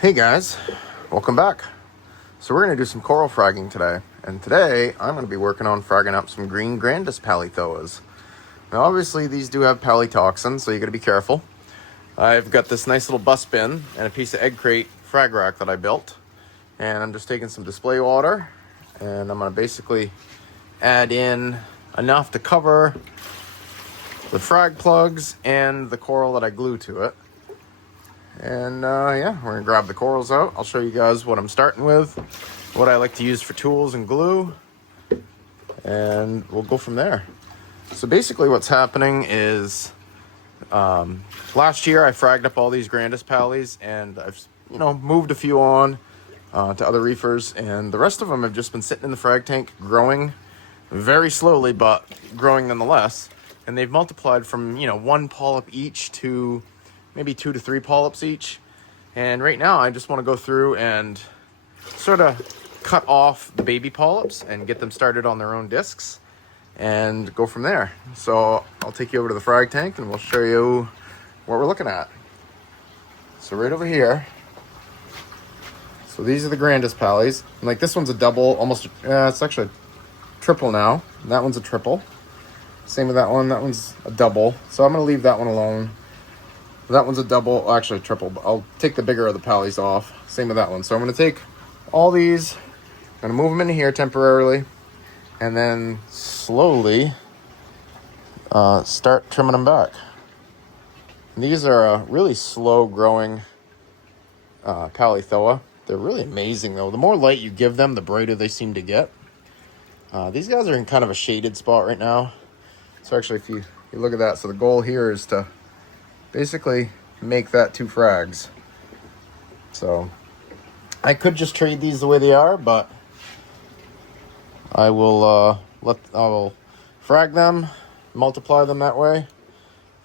Hey guys, welcome back. So we're going to do some coral fragging today. And today I'm going to be working on fragging up some green Grandis palithoas. Now obviously these do have palitoxin, so you got to be careful. I've got this nice little bus bin and a piece of egg crate frag rack that I built. And I'm just taking some display water and I'm going to basically add in enough to cover the frag plugs and the coral that I glue to it. And yeah, we're gonna grab the corals out. I'll show you guys what I'm starting with, what I like to use for tools and glue, and we'll go from there. So basically what's happening is last year I fragged up all these Grandis pallies, and I've moved a few on to other reefers, and the rest of them have just been sitting in the frag tank growing very slowly, but growing nonetheless. And they've multiplied from one polyp each to maybe 2 to 3 polyps each. And right now I just want to go through and sort of cut off the baby polyps and get them started on their own discs and go from there. So I'll take you over to the frag tank and we'll show you what we're looking at. So right over here, so these are the Grandis pallies. And like this one's a double, almost, it's actually a triple now. And that one's a triple. Same with that one's a double. So I'm gonna leave that one alone. That one's a double, actually a triple, but I'll take the bigger of the pallies off. Same with that one. So I'm going to take all these, I'm going to move them into here temporarily, and then slowly start trimming them back. And these are a really slow growing palithoa. They're really amazing though. The more light you give them, the brighter they seem to get. These guys are in kind of a shaded spot right now. So actually if you look at that, so the goal here is to basically make that 2 frags. So I could just trade these the way they are, but I will frag them, multiply them that way,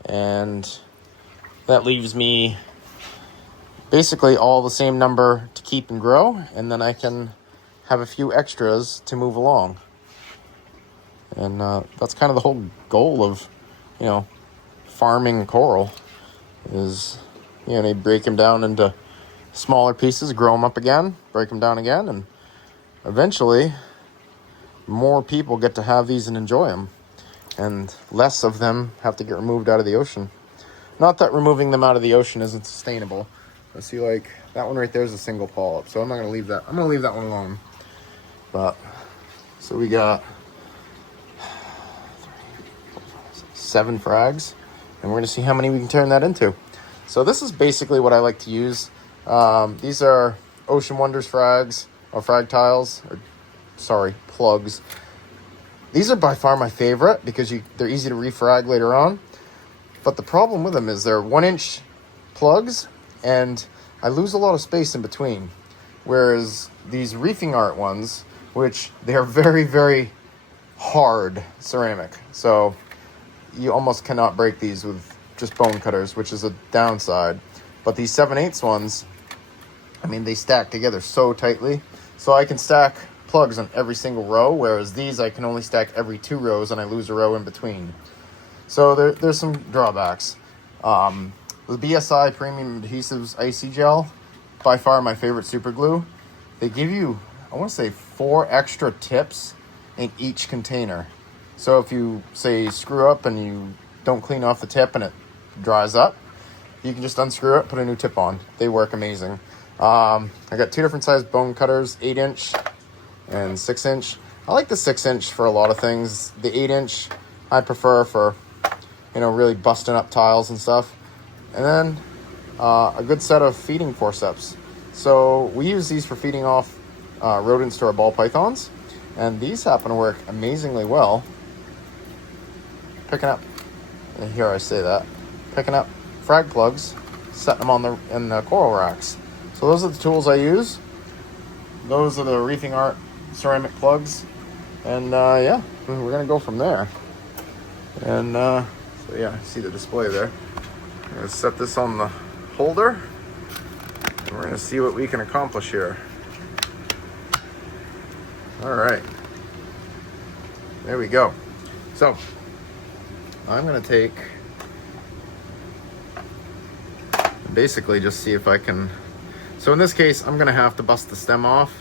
and that leaves me basically all the same number to keep and grow, and then I can have a few extras to move along. And that's kind of the whole goal of farming coral. Is they break them down into smaller pieces, grow them up again, break them down again, and eventually more people get to have these and enjoy them, and less of them have to get removed out of the ocean. Not that removing them out of the ocean isn't sustainable. I see, like that one right there is a single polyp, so I'm not going to leave that. I'm going to leave that one alone. But so we got 7 frags. And we're going to see how many we can turn that into. So this is basically what I like to use. These are Ocean Wonders frags, or frag tiles, plugs. These are by far my favorite because they're easy to refrag later on. But the problem with them is they're 1-inch plugs, and I lose a lot of space in between. Whereas these Reefing Art ones, which they are very, very hard ceramic. So you almost cannot break these with just bone cutters, which is a downside. But these 7/8 ones, I mean, they stack together so tightly. So I can stack plugs on every single row, whereas these I can only stack every 2 rows and I lose a row in between. So there's some drawbacks. The BSI Premium Adhesives Icy Gel, by far my favorite super glue. They give you, I want to say 4 extra tips in each container. So if you, say, screw up and you don't clean off the tip and it dries up, you can just unscrew it, put a new tip on. They work amazing. I got 2 different size bone cutters, 8-inch and 6-inch. I like the 6-inch for a lot of things. The 8-inch I prefer for, really busting up tiles and stuff. And then a good set of feeding forceps. So we use these for feeding off rodents to our ball pythons. And these happen to work amazingly well. Picking up, and here I say that, picking up frag plugs, setting them in the coral racks. So those are the tools I use. Those are the Reefing Art ceramic plugs, and yeah, we're gonna go from there. And so yeah, see the display there. I'm gonna set this on the holder, and we're gonna see what we can accomplish here. All right, there we go. So I'm going to take, basically just see if I can, So in this case, I'm gonna have to bust the stem off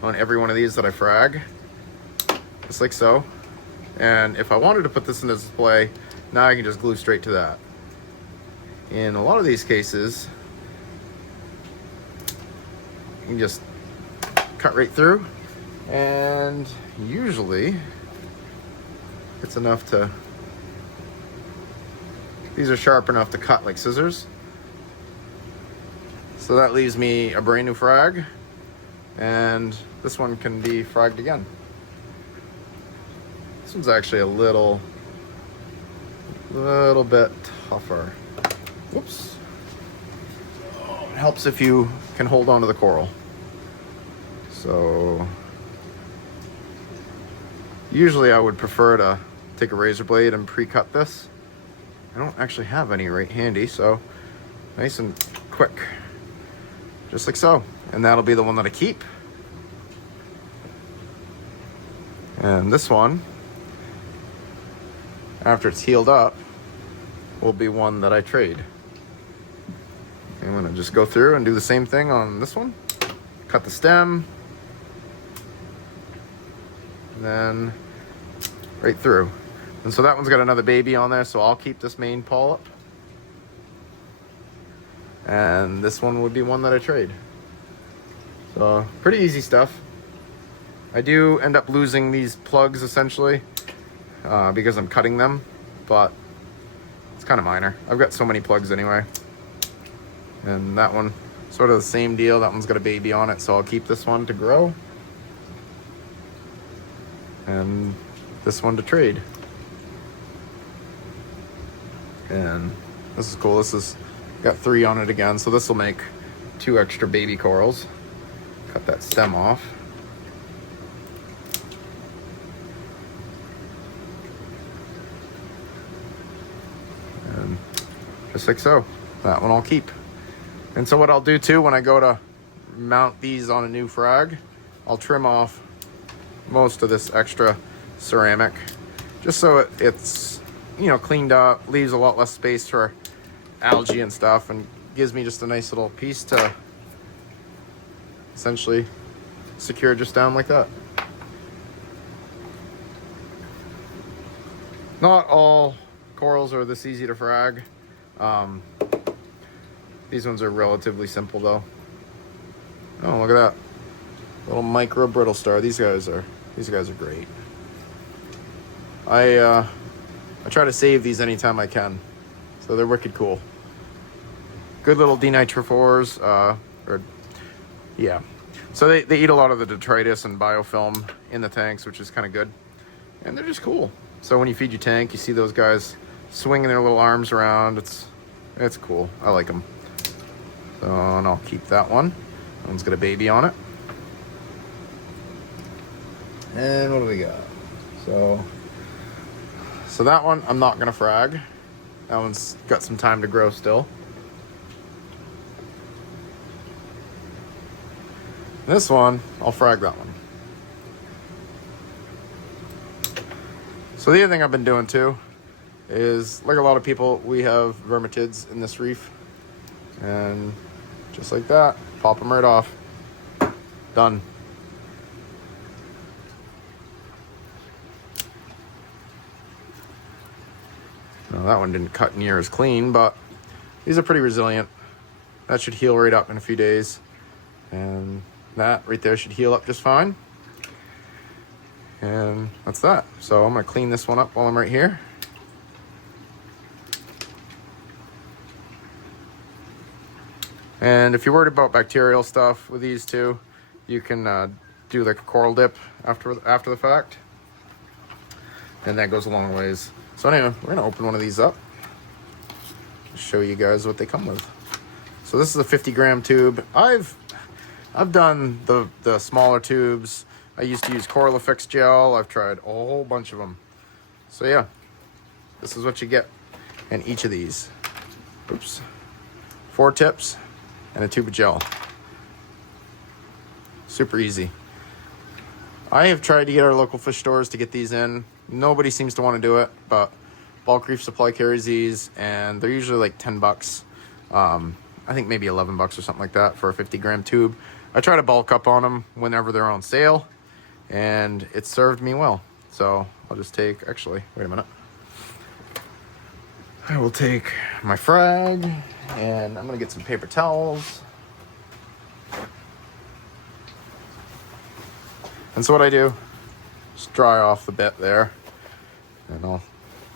on every one of these that I frag, just like so. And if I wanted to put this in the display, now I can just glue straight to that. In a lot of these cases, you can just cut right through, and usually it's enough to, these are sharp enough to cut like scissors. So that leaves me a brand new frag, and this one can be fragged again. This one's actually a little bit tougher. Whoops. Oh, it helps if you can hold on to the coral. So usually I would prefer to take a razor blade and pre-cut this. I don't actually have any right handy, so nice and quick. Just like so. And that'll be the one that I keep. And this one, after it's healed up, will be one that I trade. I'm gonna just go through and do the same thing on this one. Cut the stem. And then right through. And so that one's got another baby on there, so I'll keep this main polyp. And this one would be one that I trade. So pretty easy stuff. I do end up losing these plugs essentially because I'm cutting them, but it's kind of minor. I've got so many plugs anyway. And that one, sort of the same deal. That one's got a baby on it, so I'll keep this one to grow. And this one to trade. And this is cool. This is got 3 on it again, so this will make 2 extra baby corals. Cut that stem off. And just like so. That one I'll keep. And so what I'll do too, when I go to mount these on a new frag, I'll trim off most of this extra ceramic, just so it's, you know, cleaned up, leaves a lot less space for algae and stuff, and gives me just a nice little piece to essentially secure just down like that. Not all corals are this easy to frag. These ones are relatively simple though. Oh, look at that. Little micro brittle star. These guys are great. I try to save these anytime I can. So they're wicked cool. Good little denitrophores, yeah. So they eat a lot of the detritus and biofilm in the tanks, which is kind of good. And they're just cool. So when you feed your tank, you see those guys swinging their little arms around. It's cool. I like them. So, and I'll keep that one. That one's got a baby on it. And what do we got? So that one I'm not gonna frag. That one's got some time to grow still. This one, I'll frag that one. So the other thing I've been doing too is, like a lot of people, we have vermitids in this reef. And just like that, pop them right off. Done. Now that one didn't cut near as clean, but these are pretty resilient. That should heal right up in a few days. And that right there should heal up just fine. And that's that. So I'm gonna clean this one up while I'm right here. And if you're worried about bacterial stuff with these two, you can do like a coral dip after the fact. And that goes a long ways. So anyway, we're gonna open one of these up. Show you guys what they come with. So this is a 50-gram tube. I've done the smaller tubes. I used to use Coralifix gel. I've tried a whole bunch of them. So yeah, this is what you get in each of these. Oops. 4 tips and a tube of gel. Super easy. I have tried to get our local fish stores to get these in. Nobody seems to want to do it, but Bulk Reef Supply carries these, and they're usually like $10. I think maybe 11 bucks or something like that for a 50-gram tube. I try to bulk up on them whenever they're on sale, and it served me well. So I'll just take, actually, wait a minute. I will take my frag, and I'm gonna get some paper towels. And so what I do, just dry off the bit there, and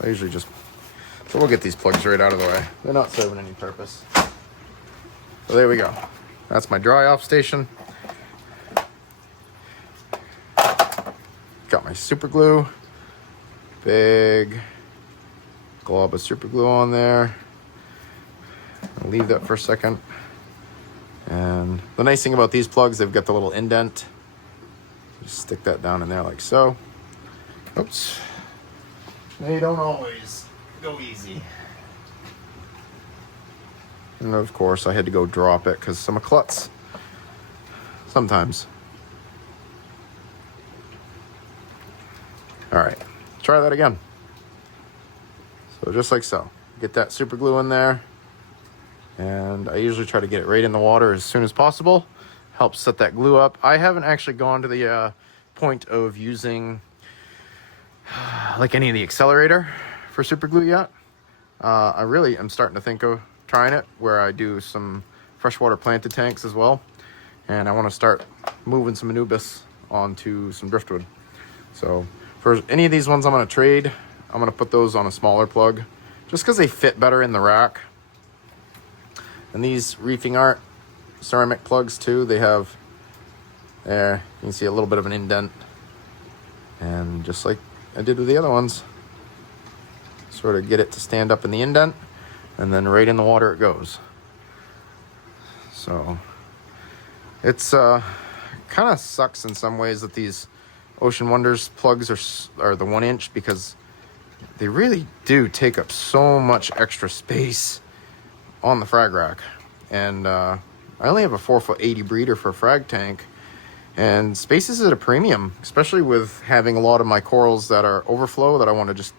I usually just, so we'll get these plugs right out of the way. They're not serving any purpose. So there we go. That's my dry off station. Got my super glue. Big glob of super glue on there. I'll leave that for a second. And the nice thing about these plugs, they've got the little indent. Just stick that down in there like so. Oops. They don't always go easy. And of course, I had to go drop it because some klutz. Sometimes. All right, try that again. So just like so. Get that super glue in there. And I usually try to get it right in the water as soon as possible. Helps set that glue up. I haven't actually gone to the point of using like any of the accelerator for super glue yet. I really am starting to think of trying it where I do some freshwater planted tanks as well. And I want to start moving some Anubis onto some driftwood. So for any of these ones I'm going to trade, I'm going to put those on a smaller plug just because they fit better in the rack. And these Reefing Art ceramic plugs too, they have there, you can see a little bit of an indent. And just like I did with the other ones, sort of get it to stand up in the indent, and then right in the water it goes. So it's kind of sucks in some ways that these Ocean Wonders plugs are the 1-inch, because they really do take up so much extra space on the frag rack. And I only have a 4'80" breeder for a frag tank, and space is at a premium, especially with having a lot of my corals that are overflow that I want to just,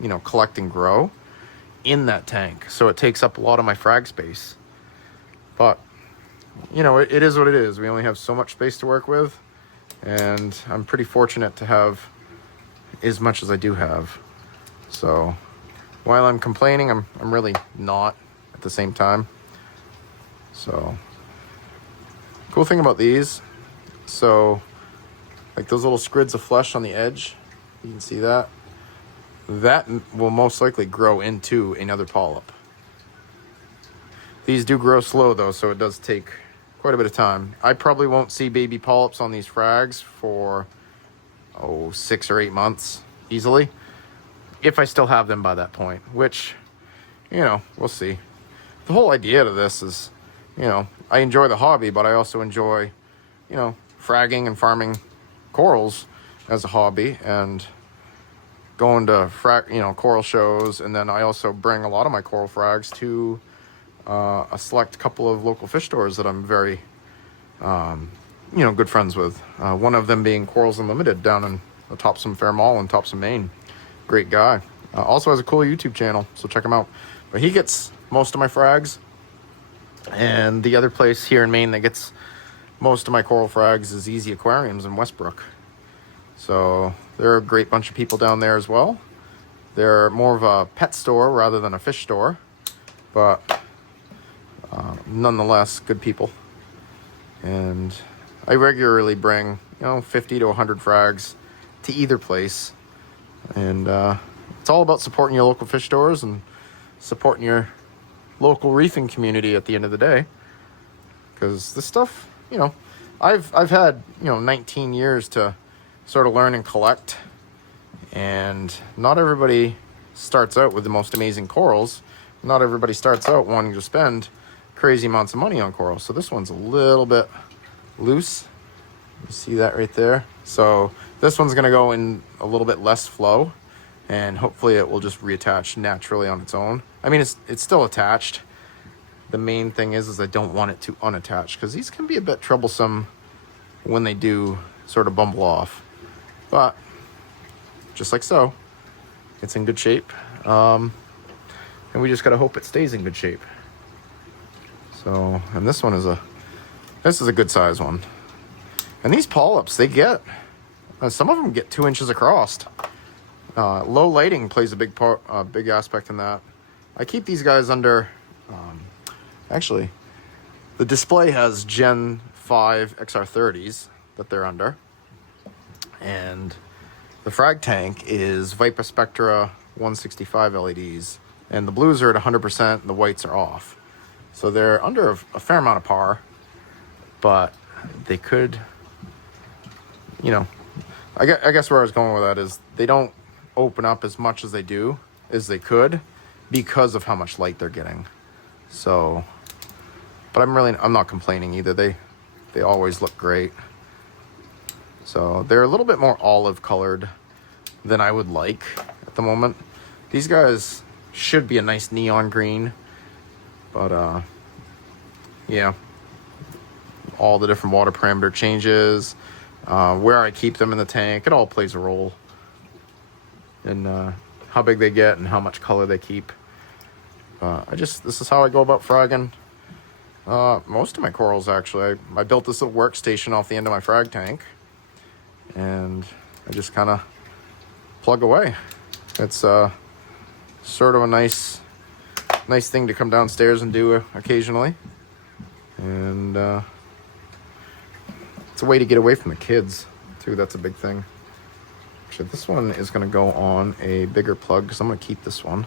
you know, collect and grow in that tank. So it takes up a lot of my frag space. But, you know, it is what it is. We only have so much space to work with, and I'm pretty fortunate to have as much as I do have. So while I'm complaining, I'm really not at the same time. So cool thing about these, so like those little scrids of flesh on the edge, you can see that will most likely grow into another polyp. These do grow slow though, so it does take quite a bit of time. I probably won't see baby polyps on these frags for 6 or 8 months easily, if I still have them by that point, which, you know, we'll see. The whole idea to this is, you know, I enjoy the hobby, but I also enjoy, you know, fragging and farming corals as a hobby, and going to coral shows. And then I also bring a lot of my coral frags to a select couple of local fish stores that I'm very, good friends with. One of them being Corals Unlimited down in the Topsom Fair Mall in Topsom, Maine. Great guy. Also has a cool YouTube channel, so check him out. But he gets most of my frags. And the other place here in Maine that gets most of my coral frags is Easy Aquariums in Westbrook. So they're a great bunch of people down there as well. They're more of a pet store rather than a fish store, but nonetheless, good people. And I regularly bring, 50 to 100 frags to either place. And it's all about supporting your local fish stores and supporting your local reefing community at the end of the day. Because this stuff, I've had, 19 years to sort of learn and collect. And not everybody starts out with the most amazing corals. Not everybody starts out wanting to spend crazy amounts of money on corals. So this one's a little bit loose. You see that right there? So this one's going to go in a little bit less flow, and hopefully it will just reattach naturally on its own. I mean, it's still attached. The main thing is I don't want it to unattach, because these can be a bit troublesome when they do sort of bumble off. But just like so, it's in good shape. And we just got to hope it stays in good shape. So, and this is a good size one. And these polyps, they get, some of them get 2 inches across. Low lighting plays a big part, big aspect in that. I keep these guys under, actually, the display has Gen 5 XR30s that they're under. And the frag tank is Viper Spectra 165 LEDs. And the blues are at 100% and the whites are off. So they're under a fair amount of par, but they could, you know, I guess where I was going with that is they don't open up as much as they could because of how much light they're getting. So, but I'm not complaining either. They always look great. So they're a little bit more olive colored than I would like at the moment. These guys should be a nice neon green, but yeah, all the different water parameter changes, where I keep them in the tank, it all plays a role in how big they get and how much color they keep. This is how I go about fragging most of my corals, actually. I built this little workstation off the end of my frag tank, and I just kind of plug away. It's sort of a nice thing to come downstairs and do occasionally, and it's a way to get away from the kids too. That's a big thing. Actually, this one is going to go on a bigger plug because I'm going to keep this one.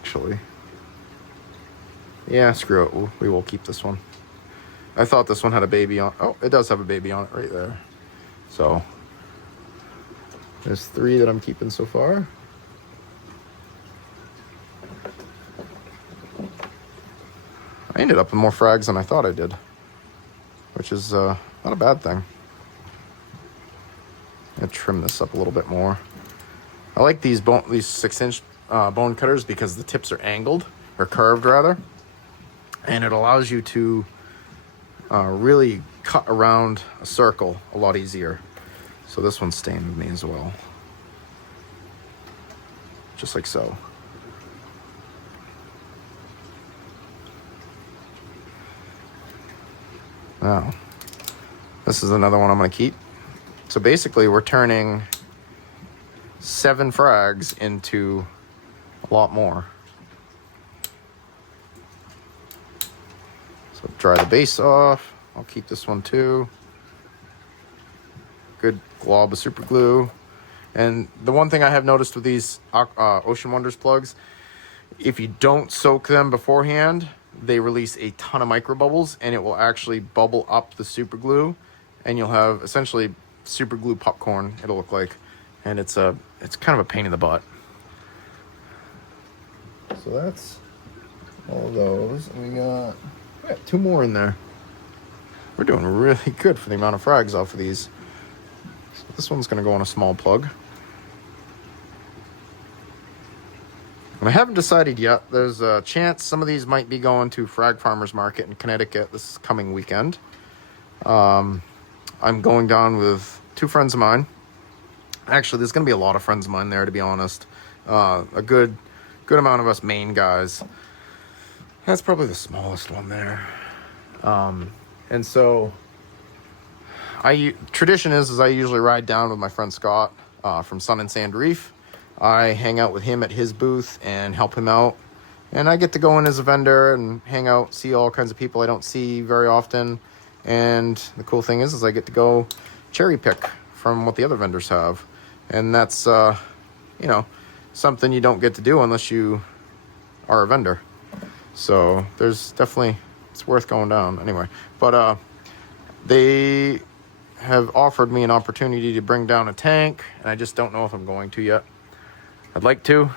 Actually, yeah, screw it. We will keep this one. I thought this one had a baby on. Oh, it does have a baby on it right there. So there's 3 that I'm keeping so far. I ended up with more frags than I thought I did, which is not a bad thing. I'm gonna trim this up a little bit more. I like these 6-inch bone cutters because the tips are angled, or curved rather, and it allows you to really cut around a circle a lot easier. So this one's staying with me as well, just like so. Now, this is another one I'm going to keep. So basically, we're turning 7 frags into a lot more. So dry the base off. I'll keep this one too. Good glob of super glue. And the one thing I have noticed with these Ocean Wonders plugs, if you don't soak them beforehand, they release a ton of micro bubbles, and it will actually bubble up the super glue, and you'll have essentially super glue popcorn, it'll look like, and it's kind of a pain in the butt. So that's all of those. We got 2 more in there. We're doing really good for the amount of frags off of these. So this one's going to go on a small plug. And I haven't decided yet. There's a chance some of these might be going to Frag Farmers Market in Connecticut this coming weekend. I'm going down with 2 friends of mine. Actually, there's going to be a lot of friends of mine there, to be honest. A good amount of us Maine guys. That's probably the smallest one there. And so, tradition is I usually ride down with my friend Scott from Sun and Sand Reef. I hang out with him at his booth and help him out. And I get to go in as a vendor and hang out, see all kinds of people I don't see very often. And the cool thing is I get to go cherry pick from what the other vendors have. And that's, something you don't get to do unless you are a vendor. So there's definitely, it's worth going down anyway. But they have offered me an opportunity to bring down a tank, and I just don't know if I'm going to yet. I'd like to,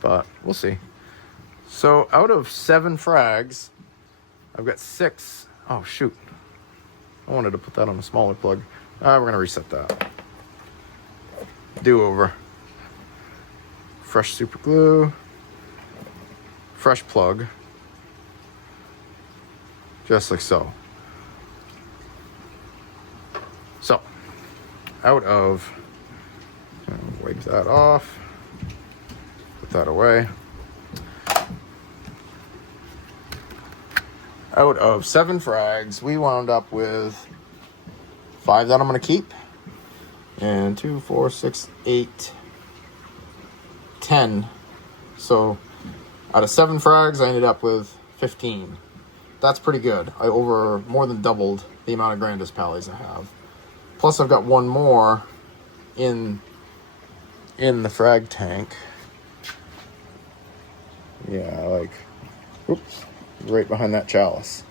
but we'll see. So out of 7 frags, I've got 6. Oh, shoot. I wanted to put that on a smaller plug. We're going to reset that. Do-over. Fresh super glue. Fresh plug. Just like so. So, out of... wipe that off. Put that away. Out of 7 frags, we wound up with 5 that I'm going to keep. And 2, 4, 6, 8, 10. So out of 7 frags, I ended up with 15. That's pretty good. I more than doubled the amount of Grandis Pallies I have. Plus I've got one more in the frag tank. Yeah, like, oops, right behind that chalice.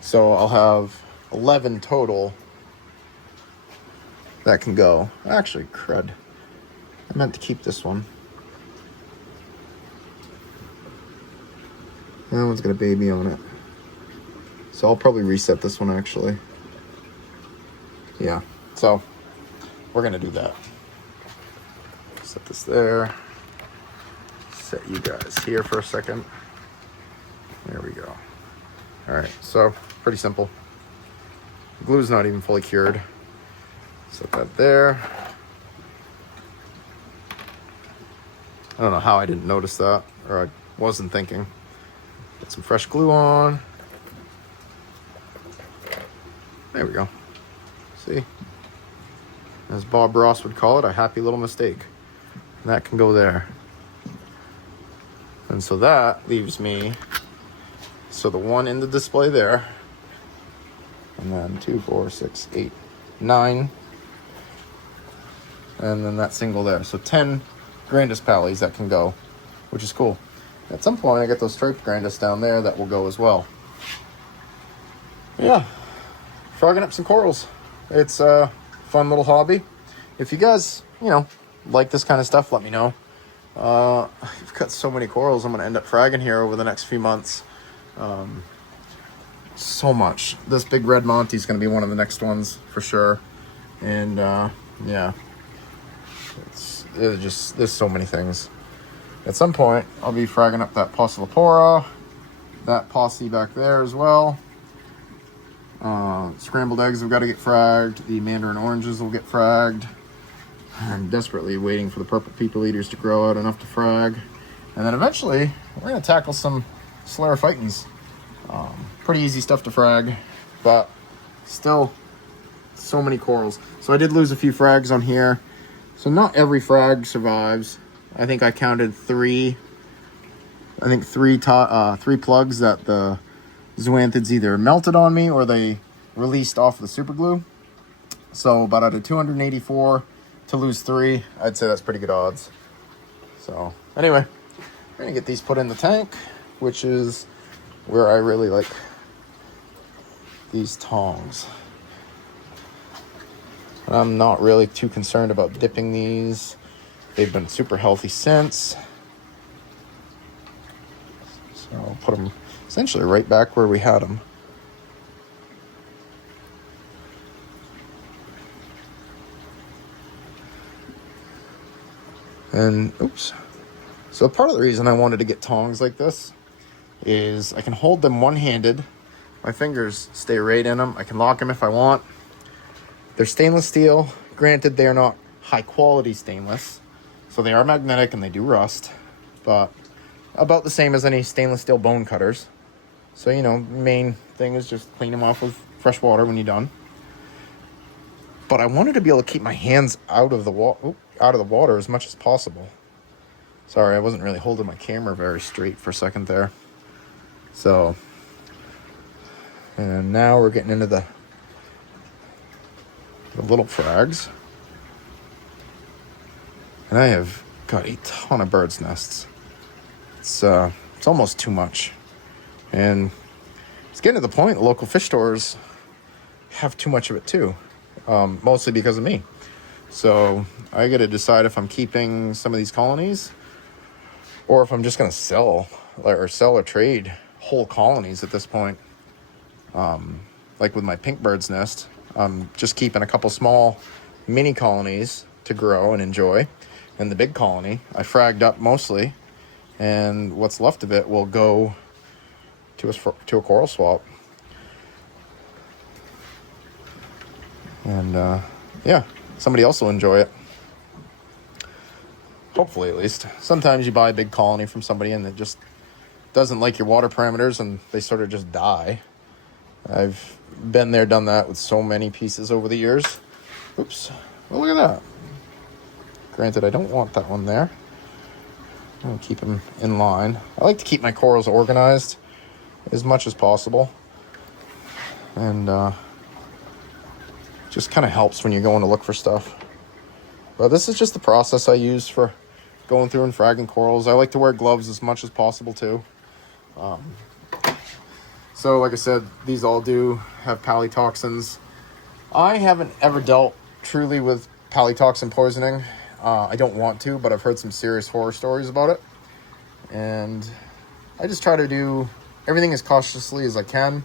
So I'll have 11 total that can go. Actually, crud. I meant to keep this one. That one's got a baby on it. So I'll probably reset this one, actually. Yeah, so we're going to do that. Set this there. Set you guys here for a second. There we go. All right, so pretty simple. The glue's not even fully cured. Set that there. I don't know how I didn't notice that, or I wasn't thinking. Get some fresh glue on. There we go. See? As Bob Ross would call it, a happy little mistake. And that can go there. And so that leaves me, so the one in the display there, and then 2, 4, 6, 8, 9, and then that single there. So 10 Grandis Pallies that can go, which is cool. At some point, I get those striped Grandis down there that will go as well. Yeah, frogging up some corals. It's a fun little hobby. If you guys, like this kind of stuff, let me know. I've got so many corals I'm going to end up fragging here over the next few months. So much. This big red Monty is going to be one of the next ones for sure. And yeah, there's so many things. At some point, I'll be fragging up that Poecilophora, that posse back there as well. Scrambled eggs have got to get fragged. The mandarin oranges will get fragged. I'm desperately waiting for the purple people eaters to grow out enough to frag. And then eventually, we're going to tackle some Sclerophytons. Pretty easy stuff to frag, but still so many corals. So I did lose a few frags on here. So not every frag survives. I think I counted 3. I think 3 plugs that the zoanthids either melted on me or they released off the super glue. So about out of 284 to lose 3, I'd say that's pretty good odds. So anyway, we're gonna get these put in the tank, which is where I really like these tongs. I'm not really too concerned about dipping these. They've been super healthy since. So I'll put them essentially right back where we had them. And, oops. So part of the reason I wanted to get tongs like this is I can hold them one-handed. My fingers stay right in them. I can lock them if I want. They're stainless steel. Granted, they are not high-quality stainless. So they are magnetic and they do rust. But about the same as any stainless steel bone cutters. So, main thing is just clean them off with fresh water when you're done. But I wanted to be able to keep my hands out of the water as much as possible. Sorry, I wasn't really holding my camera very straight for a second there. So, and now we're getting into the little frags. And I have got a ton of birds' nests. It's almost too much. And it's getting to the point local fish stores have too much of it too. Mostly because of me. So I got to decide if I'm keeping some of these colonies or if I'm just going to sell or trade whole colonies at this point. Like with my pink bird's nest, I'm just keeping a couple small mini colonies to grow and enjoy. And the big colony I fragged up mostly, and what's left of it will go to a coral swap. And yeah, somebody else will enjoy it. Hopefully, at least. Sometimes you buy a big colony from somebody and it just doesn't like your water parameters and they sort of just die. I've been there, done that with so many pieces over the years. Oops. Well, look at that. Granted, I don't want that one there. I'm going to keep them in line. I like to keep my corals organized as much as possible. And just kind of helps when you're going to look for stuff. But this is just the process I use for going through and fragging corals. I like to wear gloves as much as possible too. So like I said, these all do have palytoxins. I haven't ever dealt truly with palytoxin poisoning. I don't want to, but I've heard some serious horror stories about it. And I just try to do everything as cautiously as I can.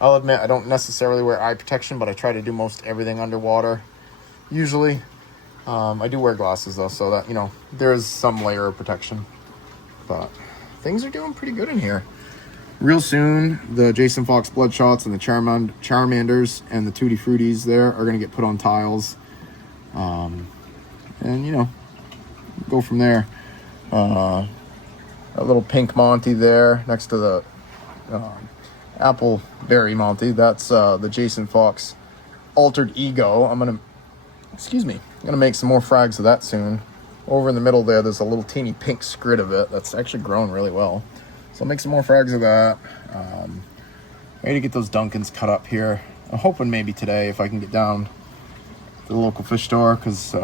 I'll admit I don't necessarily wear eye protection, but I try to do most everything underwater. Usually. I do wear glasses though, so that, you know, there is some layer of protection. But things are doing pretty good in here. Real soon, the Jason Fox Bloodshots and the Charmanders and the Tutti Fruttis there are going to get put on tiles. And, you know, go from there. A little pink Monty there next to the apple berry Monty. That's the Jason Fox Altered Ego. I'm going to make some more frags of that soon. Over in the middle there's a little teeny pink scrid of it that's actually grown really well. So I'll make some more frags of that. I need to get those Duncans cut up here. I'm hoping maybe today if I can get down to the local fish store, because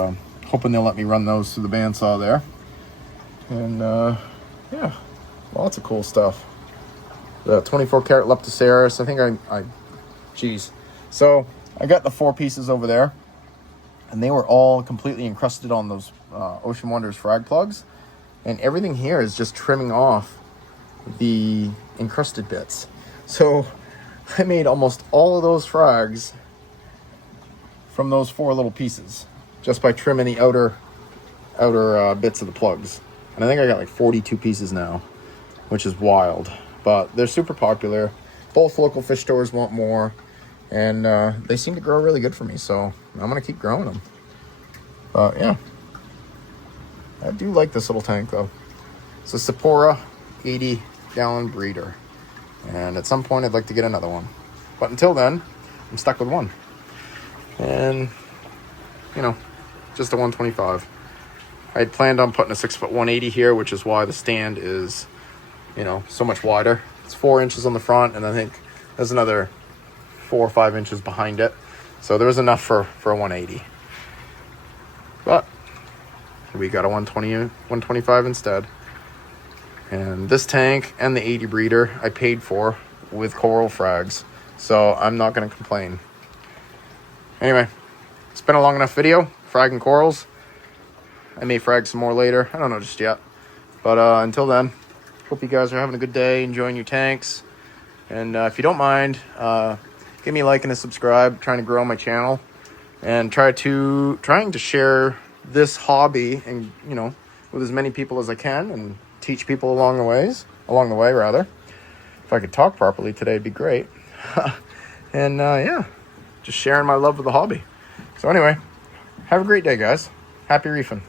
hoping they'll let me run those through the bandsaw there. And yeah, lots of cool stuff. The 24 karat Leptocerus. I think geez. So I got the 4 pieces over there. And they were all completely encrusted on those Ocean Wonders frag plugs. And everything here is just trimming off the encrusted bits. So I made almost all of those frags from those 4 little pieces just by trimming the outer bits of the plugs. And I think I got like 42 pieces now, which is wild. But they're super popular. Both local fish stores want more. And they seem to grow really good for me, so I'm going to keep growing them. But yeah, I do like this little tank though. It's a Sephora 80-gallon breeder. And at some point I'd like to get another one. But until then, I'm stuck with one. And, you know, just a 125. I had planned on putting a 6-foot 180 here, which is why the stand is, you know, so much wider. It's 4 inches on the front, and I think there's another 4 or 5 inches behind it, so there was enough for a 180. But we got a 125 instead. And this tank and the 80 breeder I paid for with coral frags, so I'm not going to complain. Anyway, it's been a long enough video fragging corals. I may frag some more later, I don't know just yet. But until then, hope you guys are having a good day, enjoying your tanks. And if you don't mind, give me a like and a subscribe. Trying to grow my channel and trying to share this hobby and, you know, with as many people as I can and teach people along the way. If I could talk properly today, it'd be great. And yeah, just sharing my love of the hobby. So anyway, have a great day, guys. Happy reefing.